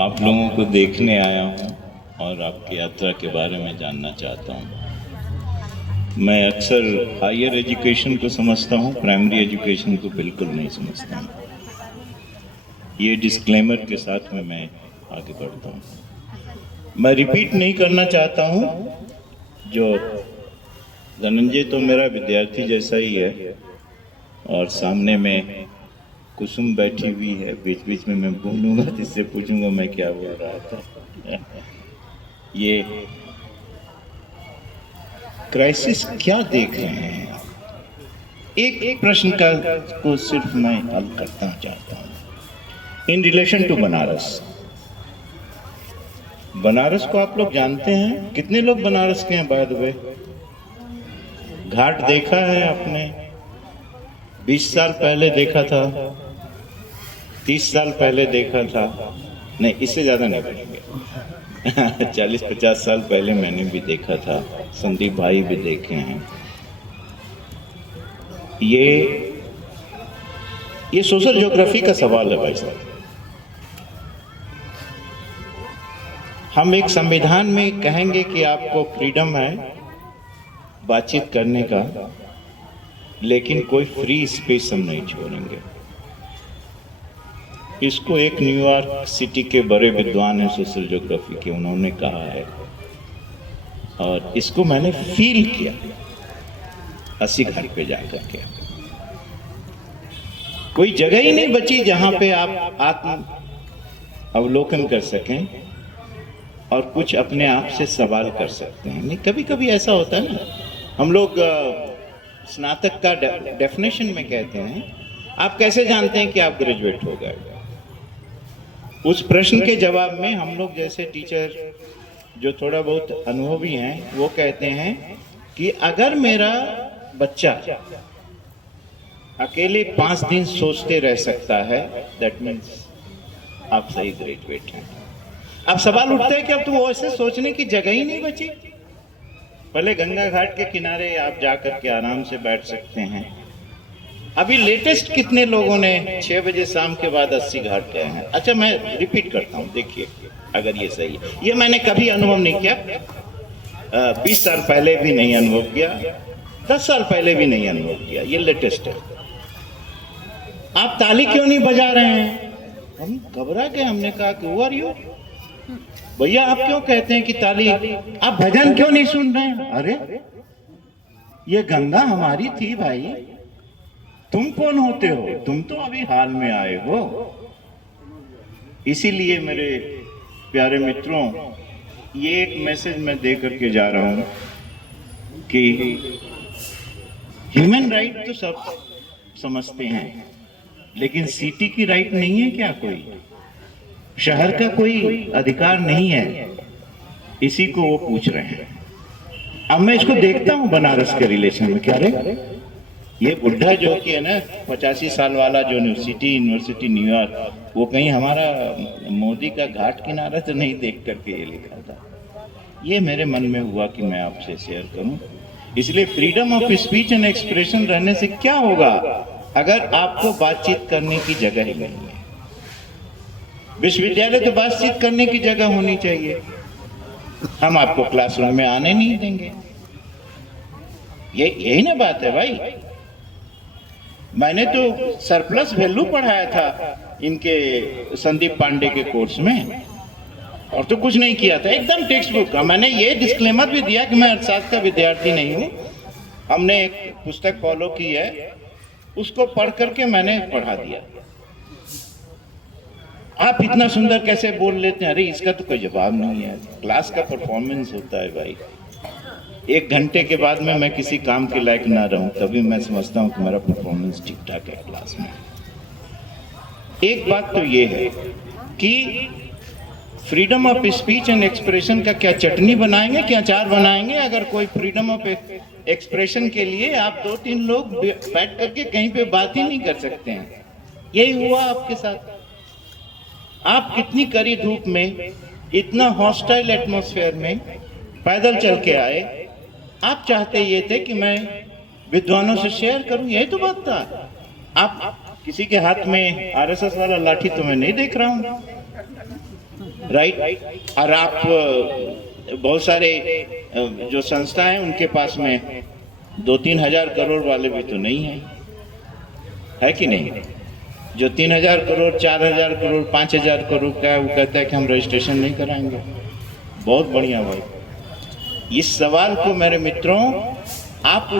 आप लोगों को देखने आया हूँ और आपकी यात्रा के बारे में जानना चाहता हूँ। मैं अक्सर हायर एजुकेशन को समझता हूँ, प्राइमरी एजुकेशन को बिल्कुल नहीं समझता हूँ। ये डिस्क्लेमर के साथ में मैं आगे बढ़ता हूँ। मैं रिपीट नहीं करना चाहता हूँ, जो धनंजय तो मेरा विद्यार्थी जैसा ही है और सामने में कुसुम बैठी हुई है, बीच बीच में मैं बोलूंगा जिससे पूछूंगा मैं क्या बोल रहा था। ये क्राइसिस क्या देख रहे हैं आप? एक प्रश्न का को सिर्फ मैं हल करना चाहता हूं in relation to Banaras. Banaras को आप लोग जानते हैं? कितने लोग बनारस के हैं बाय द वे? घाट देखा है आपने? 20 साल पहले देखा था, 30 साल पहले देखा था, नहीं इससे ज्यादा नहीं बोलेंगे। 40-50 साल पहले मैंने भी देखा था, संदीप भाई भी देखे हैं। ये सोशल ज्योग्राफी का सवाल है भाई साहब। हम एक संविधान में कहेंगे कि आपको फ्रीडम है बातचीत करने का, लेकिन कोई फ्री स्पेस हम नहीं छोड़ेंगे। इसको एक न्यूयॉर्क सिटी के बड़े विद्वान हैं सोशल ज्योग्राफी के, उन्होंने कहा है और इसको मैंने फील किया 80 घाट पे जाकर के। कोई जगह ही नहीं बची जहां पे आप आत्म अवलोकन कर सकें और कुछ अपने आप से सवाल कर सकते हैं। नहीं, कभी कभी ऐसा होता है ना, हम लोग स्नातक का डेफिनेशन में कहते हैं आप कैसे जानते हैं कि आप ग्रेजुएट हो गए? उस प्रश्न के जवाब में हम लोग जैसे टीचर जो थोड़ा बहुत अनुभवी हैं वो कहते हैं कि अगर मेरा बच्चा अकेले 5 दिन सोचते रह सकता है, दैट मीन्स आप सही ग्रेजुएट हैं। अब सवाल उठता है कि अब तो वो ऐसे सोचने की जगह ही नहीं बची। पहले गंगा घाट के किनारे आप जाकर के आराम से बैठ सकते हैं। अभी लेटेस्ट कितने लोगों ने 6 बजे शाम के बाद 80 घाट गए हैं? अच्छा, मैं रिपीट करता हूँ, देखिए अगर ये सही है। ये मैंने कभी अनुभव नहीं किया, 20 साल पहले भी नहीं अनुभव किया, 10 साल पहले भी नहीं अनुभव किया, ये लेटेस्ट है। आप ताली क्यों नहीं बजा रहे हैं? हम घबरा गए, हमने कहा कि हु आर यू? भैया आप क्यों कहते हैं कि ताली? आप भजन क्यों नहीं सुन रहे हैं? अरे ये गंगा हमारी थी भाई, तुम कौन होते हो? तुम तो अभी हाल में आए हो। इसीलिए मेरे प्यारे मित्रों, ये एक मैसेज मैं दे करके जा रहा हूं कि ह्यूमन राइट तो सब समझते हैं, लेकिन सिटी की राइट नहीं है क्या? कोई शहर का कोई अधिकार नहीं है? इसी को वो पूछ रहे हैं। अब मैं इसको देखता हूं बनारस के रिलेशन में, क्या रे ये बुढ़ा जो कि है ना 85 साल वाला जो यूनिवर्सिटी न्यूयॉर्क, वो कहीं हमारा मोदी का घाट किनारा तो नहीं देख करके ये लिखा था। ये मेरे मन में हुआ कि मैं आपसे शेयर करूं। इसलिए freedom of speech and expression रहने से क्या होगा अगर आपको बातचीत करने की जगह ही नहीं है? विश्वविद्यालय तो बातचीत करने की जगह होनी चाहिए। हम आपको क्लासरूम में आने नहीं देंगे। यही ना बात है भाई। मैंने तो सरप्लस वैल्यू पढ़ाया था इनके संदीप पांडे के कोर्स में, और तो कुछ नहीं किया था, एकदम टेक्स्ट बुक का। मैंने ये डिस्क्लेमर भी दिया कि मैं अर्थशास्त्र का विद्यार्थी नहीं हूँ। हमने एक पुस्तक फॉलो की है, उसको पढ़ करके मैंने पढ़ा दिया। आप इतना सुंदर कैसे बोल लेते हैं? अरे इसका तो कोई जवाब नहीं है। क्लास का परफॉर्मेंस होता है भाई। 1 घंटे के बाद में मैं किसी काम के लायक ना रहूं, तभी मैं समझता हूं कि मेरा परफॉर्मेंस ठीक ठाक है क्लास में। एक बात तो ये है कि freedom of speech and expression का क्या चटनी बनाएंगे, क्या अचार बनाएंगे? अगर कोई फ्रीडम ऑफ एक्सप्रेशन के लिए आप 2-3 लोग बैठ करके कहीं पे बात ही नहीं कर सकते हैं। यही हुआ आपके साथ। आप कितनी कड़ी धूप में, इतना हॉस्टाइल एटमॉस्फेयर में पैदल चल के आए। आप चाहते ये थे कि मैं विद्वानों से शेयर करूं, यही तो बात था। आप किसी के हाथ में आरएसएस वाला लाठी तो मैं नहीं देख रहा हूं। राइट। और आप बहुत सारे जो संस्था हैं उनके पास में 2-3 हजार करोड़ वाले भी तो नहीं है कि नहीं? जो 3,000 करोड़, 4,000 करोड़, 5,000 करोड़ का है, वो कहता है कि हम रजिस्ट्रेशन नहीं कराएंगे। बहुत बढ़िया भाई। इस सवाल को मेरे मित्रों आप